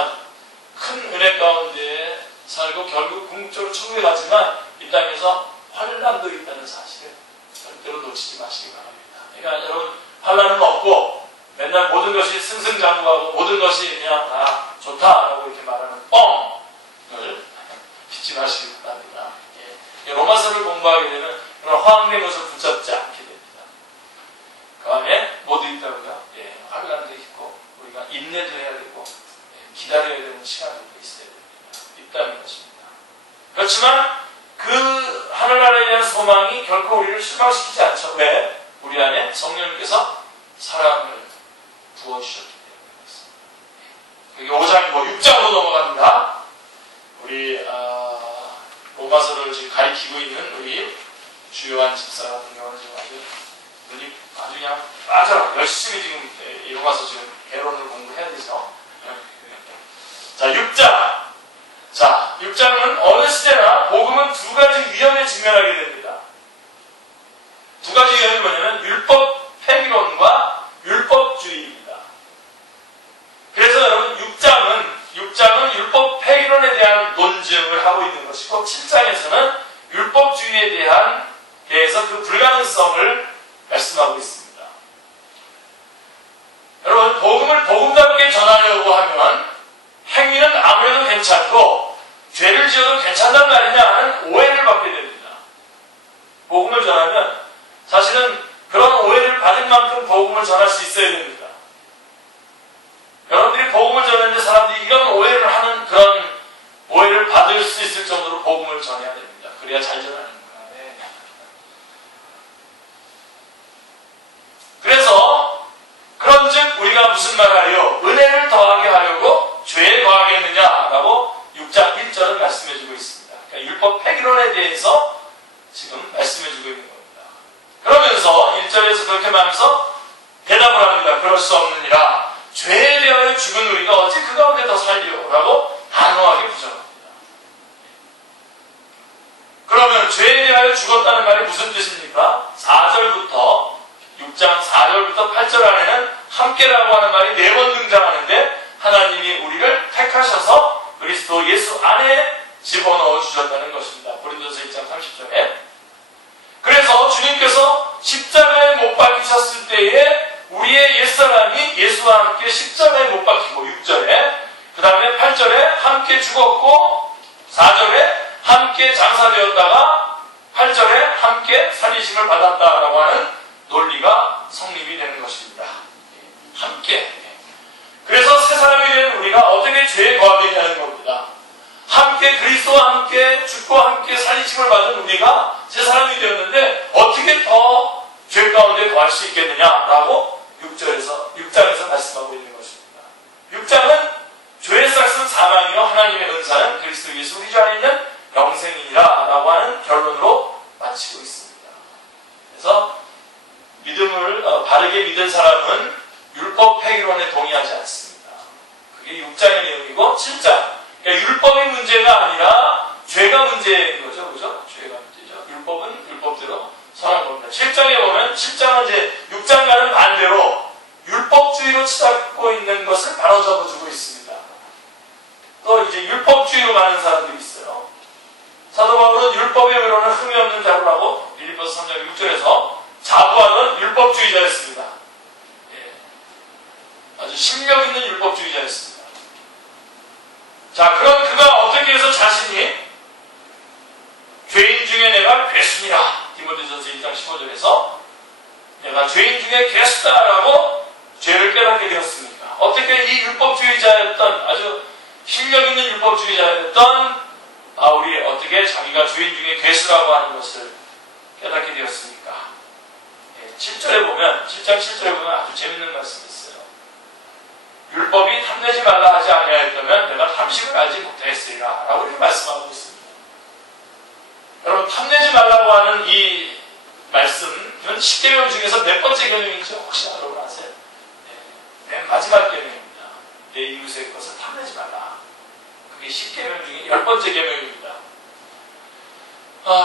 결국 궁극적으로 천국에 가지만 이 땅에서 환란도 있다는 사실을 절대로 놓치지 마시기 바랍니다. 그러니까 여러분 환란은 없고 맨날 모든 것이 승승장구하고 모든 것이 그냥 다 좋다라고 이렇게 말하는 뻥을 믿지 마시기 바랍니다. 예. 로마서를 공부하게 되면 그런 허황된 것을 붙잡지 않게 됩니다. 그 안에 모두 있다고요. 예. 환란도 있고 우리가 인내도 해야 되고 기다려야 되는 시간도 있어야 됩니다. 있다는 것입니다. 그렇지만 그 하늘나라에 대한 소망이 결코 우리를 실망시키지 않죠. 왜? 우리 안에 성령님께서 사랑을 부어주셨기 때문에 그렇습니다. 여기 5장이고 6장으로 넘어갑니다. 우리 로마서를 지금 가리키고 있는 우리 주요한 집사 같은 경우는 지금 눈이 아주 그냥 빠져라 열심히 지금 이 로마서 지금 개론을 공부해야 되죠. 자, 6장. 자, 6장은 어느 시대나 복음은 두 가지 위험에 직면하게 됩니다. 두 가지 위험이 뭐냐면 율법 폐기론과 율법주의입니다. 그래서 여러분 6장은 율법 폐기론에 대한 논증을 하고 있는 것이고 7장에서는 율법주의에 대해서 그 불가능성을 말씀하고 있습니다. 여러분 복음을 복음답게 전하려고 하면 행위는 아무래도 괜찮고 죄를 지어도 괜찮단 말이냐 하는 오해를 받게 됩니다. 복음을 전하면 사실은 그런 오해를 받을 만큼 복음을 전할 수 있어야 됩니다. 여러분들이 복음을 전하는데 사람들이 이런 오해를 하는 그런 오해를 받을 수 있을 정도로 복음을 전해야 됩니다. 그래야 잘 전하는 거예요. 네. 그래서 그런즉 우리가 무슨 말하여 은혜를 더하게 하려고 죄에 더하겠느냐라고 6장 1절은 말씀해주고 있습니다. 그러니까 율법 폐기론에 대해서 지금 말씀해주고 있는 겁니다. 그러면서 1절에서 그렇게 말하면서 대답을 합니다. 그럴 수 없느니라. 죄에 대하여 죽은 우리가 어찌 그 가운데 더 살리오라고 단호하게 부정합니다. 그러면 죄에 대하여 죽었다는 말이 무슨 뜻입니까? 4절부터 6장 4절부터 8절 안에는 함께라고 하는 말이 4번 등장하는데 하나님이 우리를 택하셔서 그리스도 예수 안에 집어넣어 주셨다는 것입니다. 고린도서 1장 30절에. 그래서 주님께서 십자가에 못 박히셨을 때에 우리의 옛사람이 예수와 함께 십자가에 못 박히고 6절에 그 다음에 8절에 함께 죽었고 4절에 함께 장사되었다가 8절에 함께 살리심을 받았다라고 하는 논리가 성립이 되는 것입니다. 함께. 그래서 새 사람이 된 우리가 어떻게 죄에 거하겠냐는 겁니다. 함께 그리스도와 함께 죽고 함께 살리심을 받은 우리가 새 사람이 되었는데 어떻게 더 죄 가운데 거할 수 있겠느냐라고 6장에서 말씀하고 있는 것입니다. 6장은 죄의 삭은 사망이요 하나님의 은사는 그리스도 예수 우리 주 안에 있는 영생이니라 라고 하는 결론으로 마치고 있습니다. 그래서 믿음을 바르게 믿은 사람은 율법 폐기론에 동의하지 않습니다. 그게 6장의 내용이고 7장 그러니까 율법의 문제가 아니라 죄가 문제인 거죠. 그죠? 죄가 문제죠. 율법은 율법대로 선한 겁니다. 7장에 보면 7장은 이제 6장과는 반대로 율법주의로 치닫고 있는 것을 바로 잡아주고 있습니다. 또 이제 율법주의로 가는 사람들이 있어요. 사도 바울은 율법의 의로는 흠이 없는 자로라고 빌립보서 3장 6절에서 자부하는 율법주의자였습니다. 예. 아주 심력 있는 율법주의자였습니다. 자, 그럼 그가 어떻게 해서 자신이 죄인 중에 내가 괴수니라 디모데전서 1장 15절에서 내가 죄인 중에 괴수다라고 죄를 깨닫게 되었습니까? 어떻게 이 율법주의자였던 아주 실력 있는 율법주의자였던 바울이 어떻게 자기가 죄인 중에 괴수라고 하는 것을 깨닫게 되었습니까? 7절에 보면 7장 7절에 보면 아주 재밌는 말씀이 있어요. 율법이 탐내지 말라 하지 아니하였다면 내가 탐식을 알지 못하였으리라 라고 이렇게 말씀하고 있습니다. 여러분 탐내지 말라고 하는 이 말씀은 10계명 중에서 몇 번째 계명인지 혹시 여러분 아세요? 맨 마지막 계명입니다. 내 이웃의 것을 탐내지 말라. 그게 10계명 중에 10번째 계명입니다.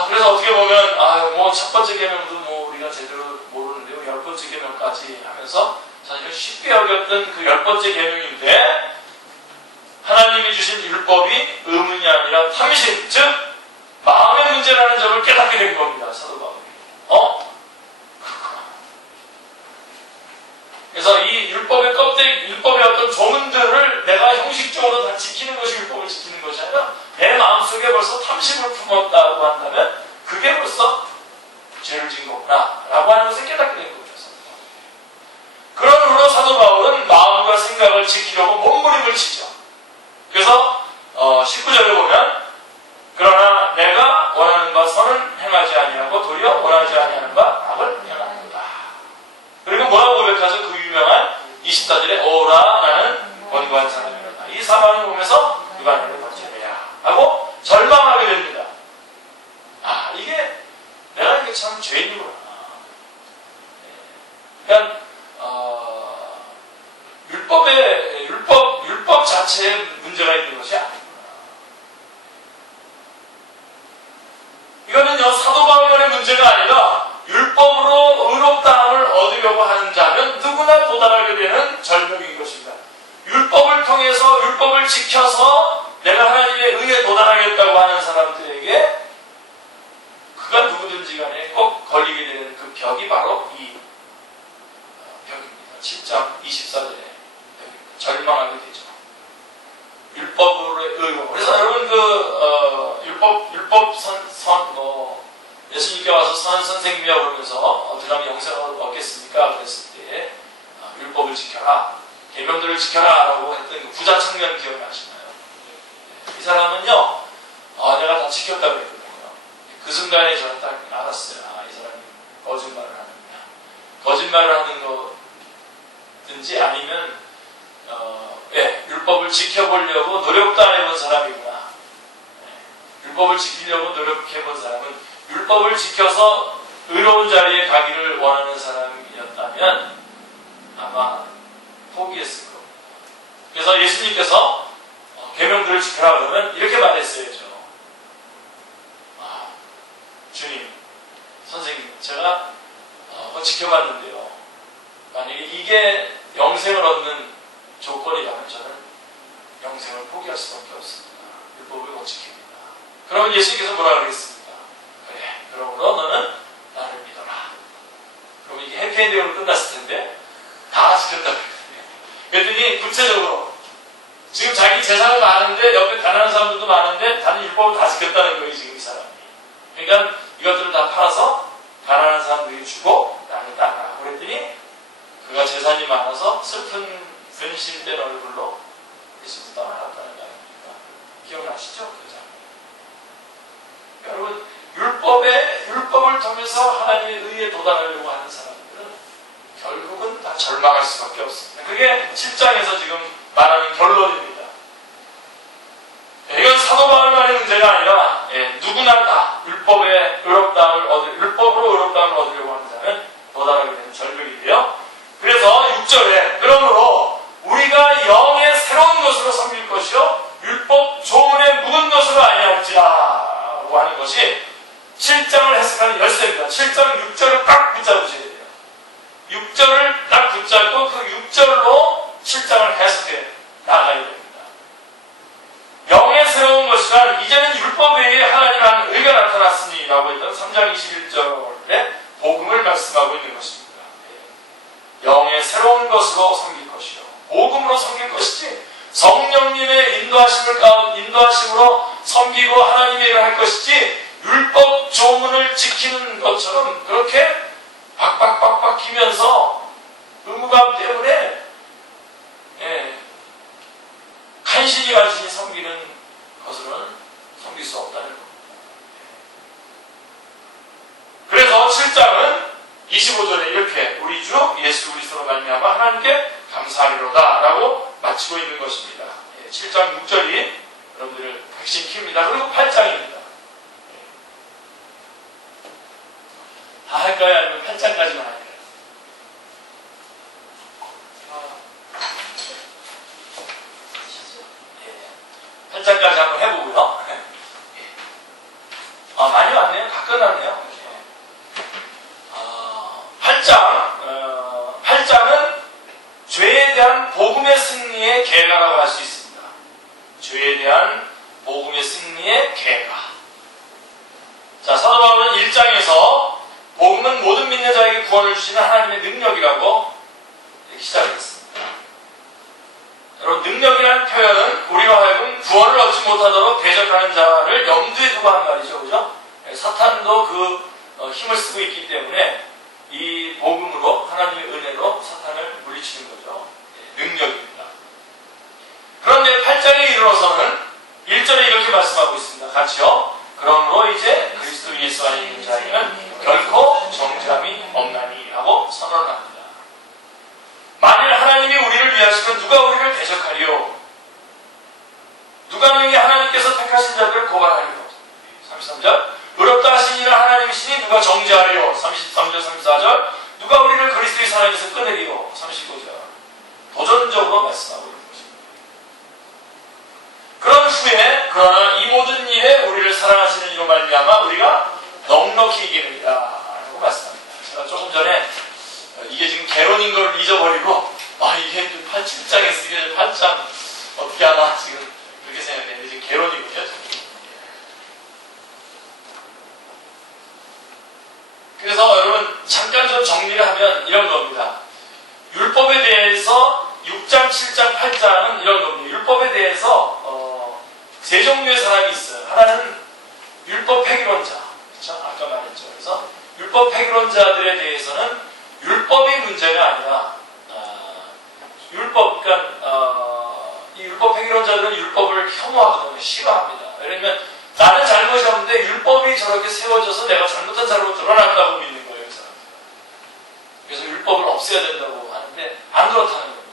그래서 어떻게 보면 첫 번째 계명도 우리가 제대로 모르는데요. 10번째 계명까지 하면서 사실은 쉽게 여겼던 그 10번째 계명인데 하나님이 주신 율법이 의문이 아니라 탐심, 즉 마음의 문제라는 점을 깨닫게 된 겁니다. 사도 바울이. 그래서 이 율법의 껍데기, 율법의 어떤 조문들을 내가 형식적으로 다 지키는 것이 율법을 지키는 것이 아니라 내 마음속에 벌써 탐심을 품었다고 한다면 그게 벌써 죄를 지은 거구나 라고 하는 것을 깨닫게 된 겁니다. 그런 후로 사도 바울은 마음과 생각을 지키려고 몸부림을 치죠. 그래서 19절에 보면 그러나 내가 원하는 바 선은 행하지 아니하고 도리어 원하지 아니하는 바 악을 행하는도다. 그리고 뭐라고 고백하죠? 그 유명한 24절에 오라 나는 권고한 사람이로다. 이 사망을 보면서 누가 나를 번제해야 하고 절망하게 됩니다. 이게 내가 이게 참 죄인이구나. 그러니까 율법 자체에 문제가 있는 것이 아니구나. 이거는요 사도 바울의 문제가 아니라 율법으로 의롭다함을 얻으려고 하는 자는 누구나 도달하게 되는 절벽인 것입니다. 율법을 통해서 율법을 지켜서 내가 하나님의 의에 도달하겠다고 하는 사람들에게 그가 누구든지 간에 꼭 걸리게 되는 그 벽이 바로 이 벽입니다. 7장 24절에 절망하게 되죠. 율법으로의 의무. 그래서 여러분 율법 예수님께 와서 선생님이라고 그러면서 어떻게 하면 영생을 얻겠습니까? 그랬을 때 율법을 지켜라, 계명들을 지켜라 라고 했던 그 부자 청년 기억나시나요? 이 사람은요 내가 다 지켰다고 했거든요. 그 순간에 저는 딱 알았어요. 이 사람이 거짓말을 하는구나. 거짓말을 하는 거든지 아니면 율법을 지켜보려고 노력도 안 해본 사람이구나. 율법을 지키려고 노력해본 사람은 율법을 지켜서 의로운 자리에 가기를 원하는 사람이었다면 아마 포기했을 겁니다. 그래서 예수님께서 계명들을 지켜라 그러면 이렇게 말했어야죠. 주님, 선생님, 제가 지켜봤는데요. 만약에 이게 영생을 얻는 조건이라면 저는 영생을 포기할 수밖에 없습니다. 율법을 못 지킵니다. 그러면 예수님께서 뭐라 그러겠습니까? 그래, 그러므로 너는 나를 믿어라. 그러면 이게 해피엔딩으로 끝났을 텐데 다 지켰다고 그랬더니 구체적으로 지금 자기 재산은 많은데 옆에 가난한 사람들도 많은데 다른 율법을 다 지켰다는 거예요. 지금 이 사람이. 그러니까 이것들을 다 팔아서 가난한 사람들에게 주고 나를 따라 그랬더니 그가 재산이 많아서 슬픈 근심된 얼굴로 예수님을 떠나갔다는 거 아닙니까? 기억나시죠? 그 장면. 여러분 율법을 통해서 하나님의 의에 도달하려고 하는 사람들은 결국은 다 절망할 수밖에 없습니다. 그게 7장에서 지금 말하는 결론입니다. 이건 사도 바울만의 문제가 아니라 누구나 다 율법으로 의롭다함을 얻으려고 하는 자는 도달하게 되는 절벽인데요. 그래서 6절에 그러므로 우리가 영의 새로운 것으로 섬길 것이요 율법 조문에 묵은 것으로 아니할지라고 하는 것이 7장을 해석하는 열쇠입니다. 7장 6절을 딱 붙잡으셔야 돼요. 6절을 딱 붙잡고 그 6절로 7장을 해석해 나가야 됩니다. 영의 새로운 것이란 이제는 율법 외에 하나님 한 의가 나타났으니 라고 했던 3장 21절에 복음을 말씀하고 있는 것입니다. 영의 새로운 것으로 섬길 것이요 복음으로 섬길 것이지 성령님의 인도하심으로 섬기고 하나님의 일을 할 것이지 율법 조문을 지키는 것처럼 그렇게 박박박박 기면서 의무감 때문에 간신히 섬기는 것으로는 섬길 수 없다는 겁니다. 그래서 7장은 25절에 이렇게 우리 주 예수 그리스도로 말미암아 하나님께 감사하리로다 라고 마치고 있는 것입니다. 7장 6절이 여러분들을 핵심 키웁니다. 그리고 8장입니다. 다 할까요? 아니면 8장까지만 할까요? 8장까지 한번 해보고요. 많이 왔네요. 다 끝났네요. 8장은 죄에 대한 복음의 승리의 계가라고 할 수 있습니다. 구원을 주시는 하나님의 능력이라고 이렇게 시작했습니다. 여러분, 능력이라는 표현은 우리가 하여금 구원을 얻지 못하도록 대적하는 자를 염두에 두고 한 말이죠. 그죠? 사탄도 그 힘을 쓰고 있기 때문에 이 복음으로, 하나님의 은혜로 사탄을 물리치는 거죠. 능력입니다. 그런데 8장에 이르러서는 1절에 이렇게 말씀하고 있습니다. 같이요. 그러므로 이제 그리스도 예수 안에 있는 자에게는 결코 정죄함이 없나니 하고 선언을 합니다. 만일 하나님이 우리를 위하시면 누가 우리를 대적하리요? 누가 능히 하나님께서 택하신 자들을 고발하리요? 33절. 의롭다 하신 이는 하나님이시니 누가 정죄하리요? 33절, 34절. 누가 우리를 그리스도의 사랑에서 끊으리요? 35절. 도전적으로 말씀하고 있는 것입니다. 그런 후에 그러나 이 모든 일에 우리를 사랑하시는 이로 말미암아 우리가 넉넉히 이기느니라 라고 말씀합니다. 제가 조금 전에 이게 지금 개론인 걸 잊어버리고 이게 7장에 쓰게 8장 어떻게 하나 지금 그렇게 생각했는데 지금 개론이군요. 그래서 여러분 잠깐 좀 정리를 하면 이런 겁니다. 율법에 대해서 6장, 7장, 8장은 이런 겁니다. 율법에 대해서 세 종류의 사람이 있어요. 하나는 율법 폐기론자. 그렇죠? 아까 말했죠. 그래서 율법 폐기론자들에 대해서는 율법이 문제가 아니라 이 율법 폐기론자들은 율법을 혐오하거든요. 싫어합니다. 왜냐면 나는 잘못이 없는데 율법이 저렇게 세워져서 내가 잘못한 사람으로 드러난다고 믿는 거예요. 그래서 율법을 없애야 된다고 하는데 안 그렇다는 겁니다.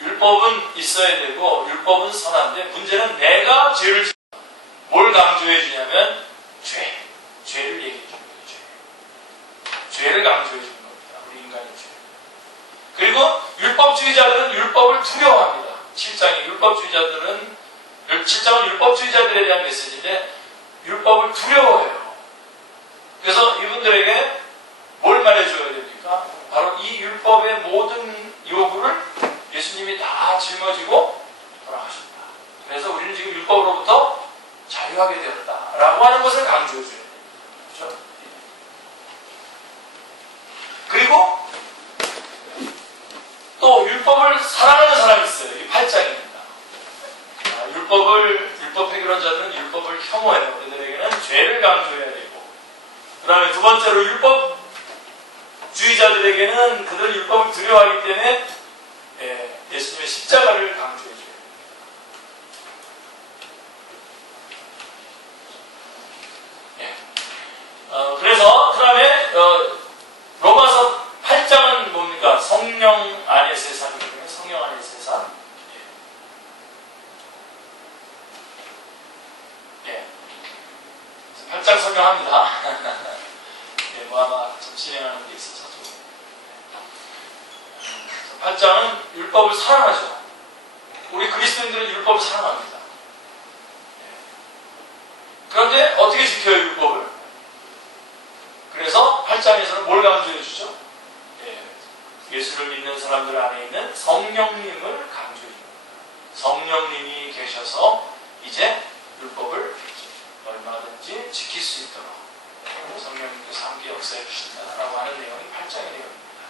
율법은 있어야 되고 율법은 선한데 문제는 내가 죄를 뭘 강조해 주냐면 죄를 얘기해 주는 거예요. 죄를 강조해 주는 겁니다. 우리 인간의 죄. 그리고 율법주의자들은 율법을 두려워합니다. 7장에 7장은 율법주의자들에 대한 메시지인데 율법을 두려워해요. 그래서 이분들에게 뭘 말해줘야 됩니까? 바로 이 율법의 모든 요구를 예수님이 다 짊어지고 돌아가셨다. 그래서 우리는 지금 율법으로부터 자유하게 되었다라고 하는 것을 강조해줘야 됩니다. 그렇죠? 그리고 또 율법을 사랑하는 사람이 있어요. 이 8장입니다. 율법 폐기론자들은 율법을 혐오해요. 그들에게는 죄를 강조해야 되고, 그 다음에 두 번째로 율법주의자들에게는 그들은 율법을 두려워하기 때문에 예수님의 십자가를 강조해줘요. 그래서 그 다음에 로마서 8장은 뭡니까? 성령 안의 세상이거든요. 성령 안의 세상. 8장 설명합니다. 아마 좀 진행하는 게 있어서. 8장은 율법을 사랑하죠. 우리 그리스도인들은 율법을 사랑합니다. 그런데 어떻게 지켜요, 율법을? 그래서 8장에서는 뭘 강조해 주죠? 예수를 믿는 사람들 안에 있는 성령님을 강조해 줍니다. 성령님이 계셔서 이제 율법을 얼마든지 지킬 수 있도록 성령님께서 함께 역사해 주신다라고 하는 내용이 8장의 내용입니다.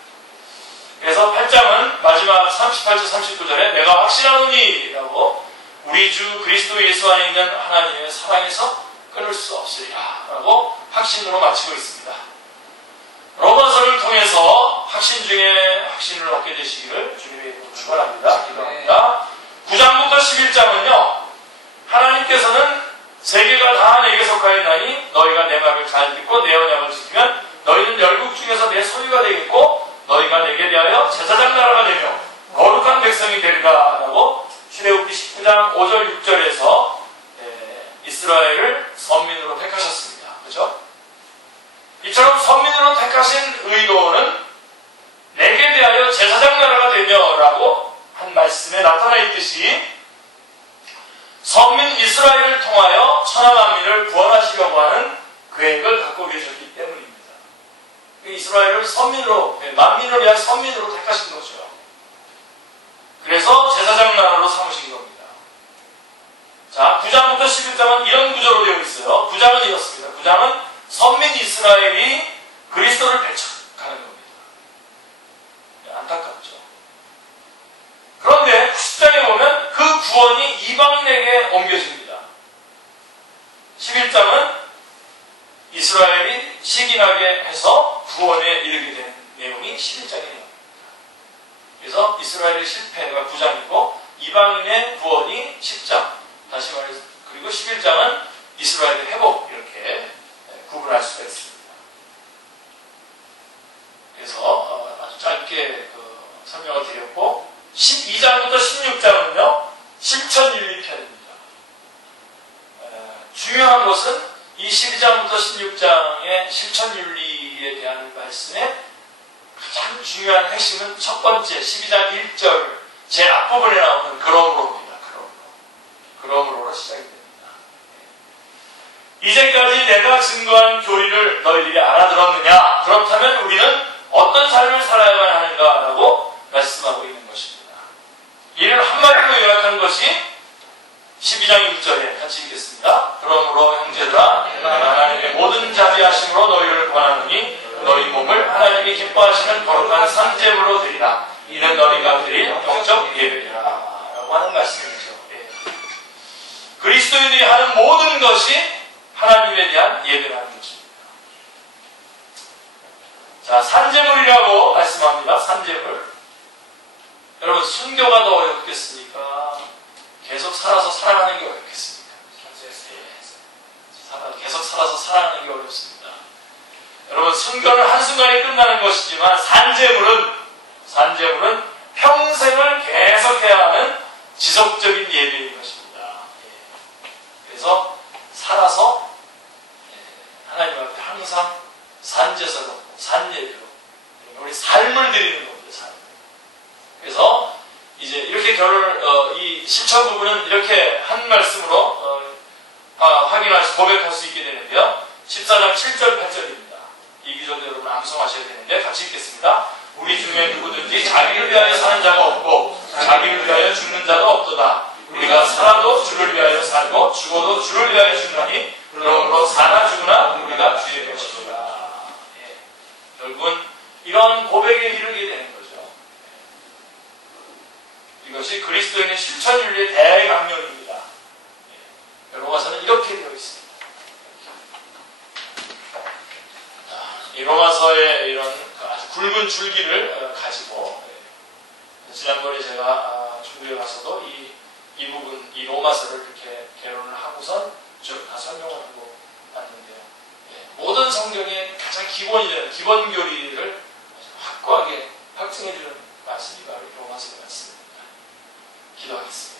그래서 8장은 마지막 38절 39절에 내가 확신하노니 라고 우리 주 그리스도 예수 안에 있는 하나님의 사랑에서 끊을 수 없으리라 라고 확신으로 마치고 있습니다. 로마서를 통해서 확신 중에 확신을 얻게 되시기를 주님의 이름으로 축원합니다. 기도합니다. 9장부터 11장은요, 하나님께서는 세계가 다 내게 속하였나니 너희가 내 말을 잘 듣고 내 언약을 지키면 너희는 열국 중에서 내 소유가 되겠고 너희가 내게 대하여 제사장 나라가 되며 거룩한 백성이 되리라 라고 출애굽기 19장 5절 6절에서 이스라엘을 선민으로 택하셨습니다. 그렇죠? 이처럼 선민으로 택하신 의도는 내게 대하여 제사장 나라가 되며 라고 한 말씀에 나타나 있듯이 선민 이스라엘을 통하여 천하 만민을 구원하시려고 하는 계획을 갖고 계셨기 때문입니다. 이스라엘을 선민으로, 만민을 위한 선민으로 택하신 거죠. 그래서 제사장 나라로 삼으신 겁니다. 자, 9장부터 11장은 이런 구조로 되어 있어요. 9장은 이렇습니다. 9장은 선민 이스라엘이 그리스도를 가는 겁니다. 안타깝죠. 그런데 10장에 보면 그 구원이 이방인에게 옮겨집니다. 11장은 이스라엘이 시기나게 해서 구원에 이르게 되는 내용이 11장이에요. 그래서 이스라엘의 실패가 9장이고 이방인의 구원이 10장. 다시 말해서 그리고 11장은 이스라엘의 회복, 이렇게 구분할 수가 있습니다. 그래서 아주 짧게 설명을 드렸고 12장부터 16장은요 실천윤리편입니다. 중요한 것은 이 12장부터 16장의 실천윤리에 대한 말씀의 가장 중요한 핵심은 첫 번째 12장 1절 제 앞부분에 나오는 그러므로입니다. 그러므로로 시작이 됩니다. 이제까지 내가 증거한 교리를 너희들이 알아들었느냐? 그렇다면 우리는 어떤 삶을 살아야만 하는가라고 말씀하고 있는 것입니다. 이를 한마디로 요약한 것이 12장 1절에 같이 읽겠습니다. 그러므로 형제들아 하나님의 모든 자비하심으로 너희를 권하노니 너희 몸을 하나님이 기뻐하시는 거룩한 산제물로 드리라. 이는 너희가 드릴 영적 예배라 라고 하는 말씀이죠. 그리스도인들이 하는 모든 것이 하나님에 대한 예배라는 것입니다. 자, 산제물이라고 말씀합니다. 산제물. 여러분, 순교가 더 어렵겠습니까? 계속 살아서 사랑하는 게 어렵겠습니까? 계속 살아서 사랑하는 게 어렵습니다. 여러분, 순교는 한순간에 끝나는 것이지만 산제물은 평생을 계속해야 하는 지속적인 예배인 것입니다. 그래서 살아서 하나님 앞에 항상 산제사로, 산예배로 우리 삶을 드리는 겁니다. 삶. 그래서 이제 이렇게 이 실천 부분은 이렇게 한 말씀으로 고백할 수 있게 되는데요. 14장 7절 8절입니다. 이 기절도 여러분 암송하셔야 되는데 같이 읽겠습니다. 우리 중에 누구든지 자기를 위하여 사는 자가 없고 자기를 위하여 죽는 자도 없도다. 우리가 살아도 주를 위하여 살고 죽어도 주를 위하여 죽나니 그러므로 사나 죽으나 우리가 주의 것이다. 결국은 이런 고백에 이르게 되는 거죠. 이것이 그리스도인의 실천윤리의 대강령입니다. 로마서는 이렇게 되어 있습니다. 이 로마서의 이런 아주 굵은 줄기를 가지고 지난번에 제가 중국에 가서도 이 부분, 이 로마서를 이렇게 개론을 하고선 쭉 다 설명하고 왔는데요. 모든 성경의 가장 기본이 되는 기본 교리를 확고하게 확증해주는 말씀이 바로 로마서의 말씀입니다. 기도하겠습니다.